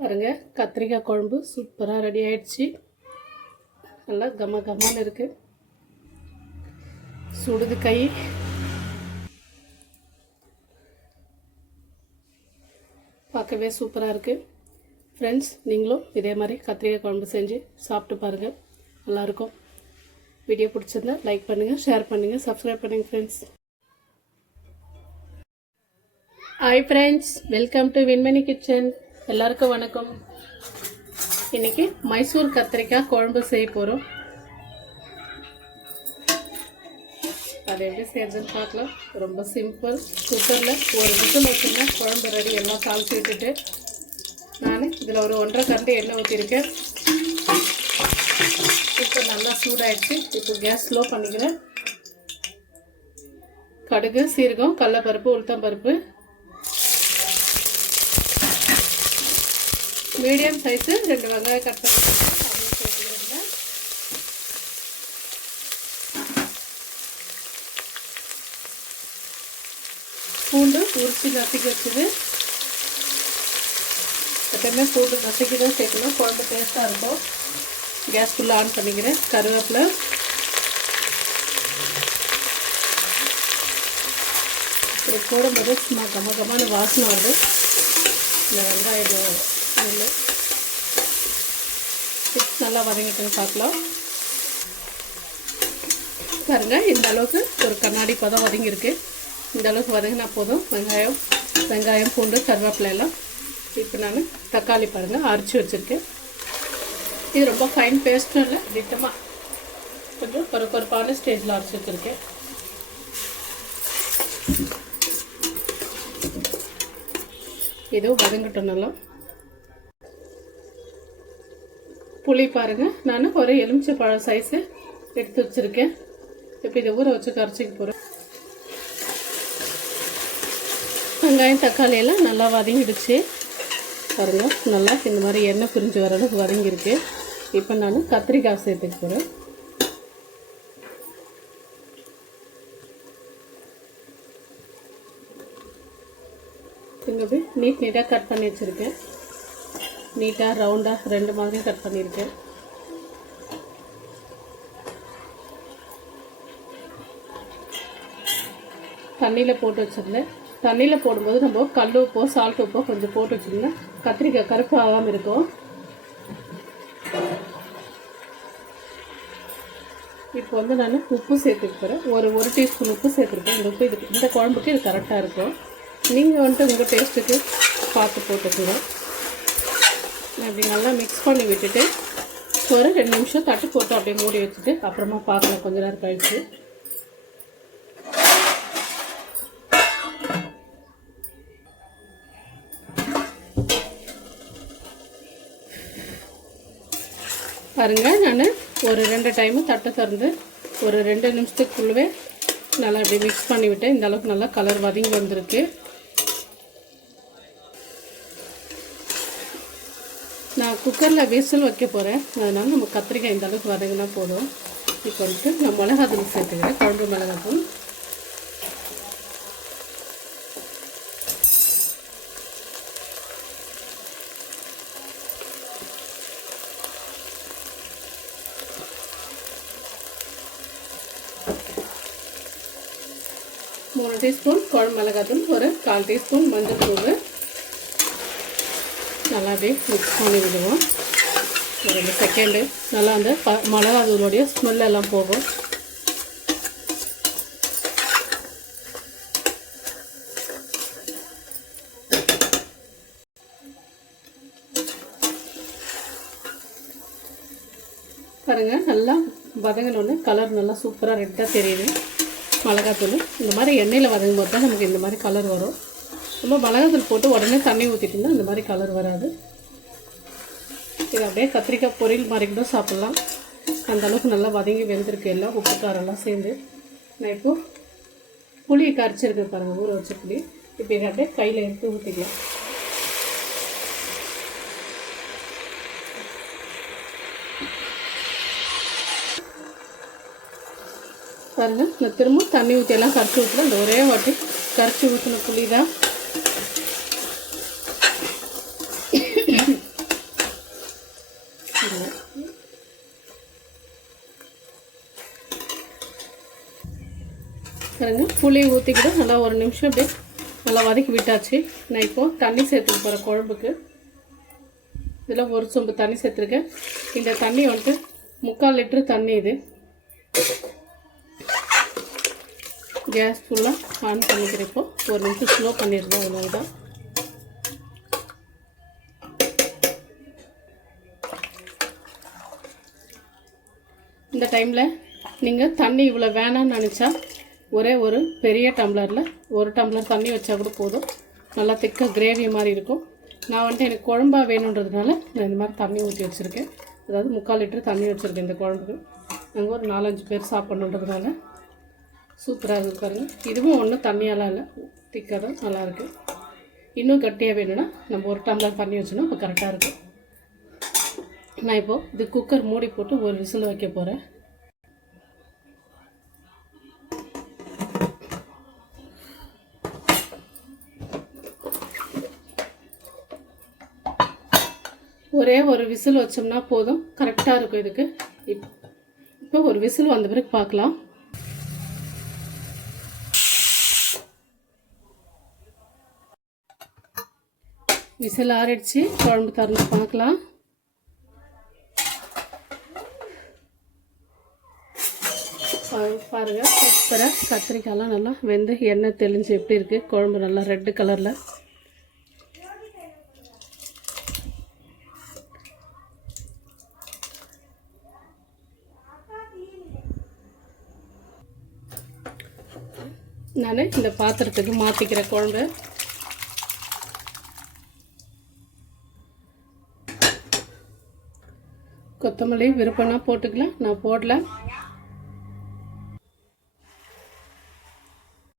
பாருங்க, கத்திரிக்காய் குழம்பு சூப்பராக ரெடி ஆயிடுச்சு. நல்லா கம கம்மான்னு இருக்கு. சுடுது கை. பார்க்கவே சூப்பராக இருக்குது. ஃப்ரெண்ட்ஸ், நீங்களும் இதே மாதிரி கத்திரிக்காய் குழம்பு செஞ்சு சாப்பிட்டு பாருங்கள், நல்லாயிருக்கும். வீடியோ பிடிச்சிருந்தா லைக் பண்ணுங்கள், ஷேர் பண்ணுங்கள், சப்ஸ்கிரைப் பண்ணுங்கள் friends. Hi friends, welcome to Vinmani kitchen. எல்லாருக்கும் வணக்கம். இன்றைக்கி மைசூர் கத்திரிக்காய் குழம்பு செய்ய போகிறோம். அது எப்படி செய்யறதுன்னு பார்க்கலாம். ரொம்ப சிம்பிள். குக்கரில் ஒரு விசில் வச்சுருந்தா குழம்பு ரெடி. எல்லாம் தாளித்து விட்டுட்டு நான் இதில் ஒரு 1.5 கரண்டி எண்ணெய் ஊற்றிருக்கேன். இப்போ நல்லா சூடாகிடுச்சு. இப்போ கேஸ் ஸ்லோ பண்ணிக்கிறேன். கடுகு, சீரகம், கடலைப்பருப்பு, உளுத்தம்பருப்பு, மீடியம் சைஸு 2 வெங்காயம் கட் பண்ணி அதையும் சேர்த்துக்கிறேங்க. பூண்டு உரிச்சி நசுக்கி வச்சுது. எப்பவுமே பூண்டு நசுக்கி தான் சேர்க்கணும், குழம்பு டேஸ்ட்டாக இருக்கும். கேஸ் ஃபுல்லாக ஆன் பண்ணிக்கிறேன். கருவேப்பிலை, இப்படி போடும்போது சும்மா கம வாசனை வருது. இந்த வெங்காயம் நல்லா வதங்கிட்டுன்னு பார்க்கலாம். பாருங்க, இந்த அளவுக்கு ஒரு கண்ணாடி பதம் வதங்கியிருக்கு. இந்த அளவுக்கு வதங்கினா போதும். வெங்காயம், பூண்டு, கருவேப்பிலை எல்லாம். இப்போ நான் தக்காளி பாருங்கள் அரைச்சி வச்சுருக்கேன். இது ரொம்ப ஃபைன் பேஸ்ட்டும் இல்லை, திட்டமாக கொஞ்சம் பருப்பான ஸ்டேஜில் அரைச்சி வச்சுருக்கேன். இதுவும் வதங்கட்டும் நல்லா. புளி பாருங்கள், நான் ஒரு எலுமிச்சை பழம் சைஸு எடுத்து வச்சுருக்கேன். இப்போ இதை ஊற வச்சு கரைச்சிக்க போகிறேன். வெங்காயம், தக்காளி எல்லாம் நல்லா வதங்கிடுச்சு. பாருங்கள், நல்லா இந்த மாதிரி எண்ணெய் பிரிஞ்சு வர அளவுக்கு வதங்கியிருக்கு. இப்போ நான் கத்திரிக்காய் சேர்த்துக்க போகிறேன். இங்கே போய் நீட்டாக கட் பண்ணி வச்சுருக்கேன். நீட்டாக ரவுண்டாக 2 மாதிரியும் கட் பண்ணியிருக்கேன். தண்ணியில் போட்டு வச்சிருந்தேன். தண்ணியில் போடும்போது நம்ம கல் உப்போ சால்ட் உப்போ கொஞ்சம் போட்டு வச்சுருந்தேன், கத்திரிக்காய் கருப்பு ஆகாமல் இருக்கும். இப்போ வந்து நான் உப்பு சேர்த்துக்க போகிறேன். ஒரு டீஸ்பூன் உப்பு சேர்த்துருக்கேன். இந்த உப்பு இந்த குழம்புக்கு இது கரெக்டாக இருக்கும். நீங்கள் வந்துட்டு உங்கள் டேஸ்ட்டுக்கு பார்த்து போட்டுக்கோங்க. அப்படி நல்லா மிக்ஸ் பண்ணி விட்டுட்டு ஒரு 2 நிமிஷம் தட்டு போட்டு அப்படியே மூடி வச்சுட்டு அப்புறமா பார்க்கலாம் கொஞ்ச நேரம் கழிச்சு. பாருங்கள், நான் ஒரு 2 டைமு தட்டை திறந்து ஒரு 2 நிமிஷத்துக்குள்ளவே நல்லா அப்படி மிக்ஸ் பண்ணிவிட்டேன். இந்த அளவுக்கு நல்லா கலர் வதங்கி வந்திருக்கு. நான் குக்கரில் விசில் வைக்க போகிறேன். அதனால் நம்ம கத்திரிக்காய் இந்த அளவுக்கு வதங்கினா போதும். இப்போ வந்துட்டு நான் மிளகாத்தூள் சேர்த்துக்கிறேன். குழம்பு மிளகாத்தூள். மூணு டீஸ்பூன் குழம்பு மிளகாத்தூள், ஒரு 1/4 டீஸ்பூன் மஞ்சள் தூள். நல்லா அப்படியே மிக்ஸ் பண்ணி விடுவோம். ஒரு 2 செகண்டு நல்லா அந்த மிளகாத்தூளுடைய ஸ்மெல் எல்லாம் போகும். பாருங்கள், நல்லா வதங்கினோடனே கலர் நல்லா சூப்பராக ரெட்டாக தெரியுது. மிளகாத்தூள் இந்த மாதிரி எண்ணெயில் வதங்கும் போது தான் நமக்கு இந்த மாதிரி கலர் வரும். நம்ம மிளகாத்தூள் போட்டு உடனே தண்ணி ஊற்றிட்டு இருந்தால் இந்த மாதிரி கலர் வராது. இது அப்படியே கத்திரிக்காய் பொரியல் மாதிரி கூட சாப்பிட்லாம். அந்தளவுக்கு நல்லா வதங்கி வெந்திருக்கு. எல்லாம் உப்பு காரெல்லாம் சேர்ந்து. நான் இப்போது புளியை கரைச்சிருக்கு பாருங்கள், ஊற வச்ச புளி. இப்போ இதை அப்படியே கையில் எடுத்து ஊற்றிக்கலாம். பாருங்கள், நான் திரும்ப தண்ணி ஊற்றியெல்லாம் கரைச்சி ஊற்றல. இந்த ஒரே வாட்டி கரைச்சி ஊற்றின புளி தான். புளி ஊற்றிக்கிட்டு நல்லா ஒரு நிமிஷம் அப்படியே நல்லா வதக்கி விட்டாச்சு. நான் இப்போது தண்ணி சேர்த்துக்க போகிறேன் குழம்புக்கு. இதில் ஒரு சொம்பு தண்ணி சேர்த்துருக்கேன். இந்த தண்ணி வந்துட்டு 3/4 லிட்டரு தண்ணி. இது கேஸ் ஃபுல்லாக ஆன் பண்ணிக்கிறப்போ ஒரு நிமிஷம் ஸ்லோ பண்ணிடுறோம். அவ்வளோதான். இந்த டைமில் நீங்கள் தண்ணி இவ்வளோ வேணான்னு நினச்சா ஒரே ஒரு பெரிய டம்ளரில் 1 டம்ளர் தண்ணி வச்சா கூட போதும். நல்லா திக்காக கிரேவி மாதிரி இருக்கும். நான் வந்துட்டு எனக்கு குழம்பா வேணுன்றதுனால நான் இந்த மாதிரி தண்ணி ஊற்றி வச்சுருக்கேன். அதாவது 3/4 லிட்டரு தண்ணி வச்சுருக்கேன் இந்த குழம்புக்கு. நாங்கள் ஒரு 4-5 பேர் சாப்பிட்ணுன்றதுனால சூப்பராக இருக்குது பாருங்கள். இதுவும் ஒன்றும் தண்ணியெல்லாம் இல்லை, திக்காக தான் நல்லாயிருக்கு. இன்னும் கட்டியாக வேணும்னா நம்ம 1 டம்ளர் தண்ணி வச்சோன்னா இப்போ கரெக்டாக இருக்கும். நான் இப்போது இது குக்கர் மூடி போட்டு ஒரு விசில் வைக்க போகிறேன். ஒரே ஒரு விசில் வச்சோம்னா போதும், கரெக்டாக இருக்கும் இதுக்கு. இப்போ ஒரு விசில் வந்த பிறகு பார்க்கலாம். விசில் ஆறிடுச்சு. குழம்பு திறந்து பார்க்கலாம். பாருங்கள், சூப்பராக கத்திரிக்காயெலாம் நல்லா வெந்து எண்ணெய் தெளிஞ்சு எப்படி இருக்குது. குழம்பு நல்லா ரெட்டு கலரில். நான் இந்த பாத்திரத்துக்கு மாற்றிக்கிற குழம்பு. கொத்தமல்லி விருப்பம்னா போட்டுக்கலாம், நான் போடல.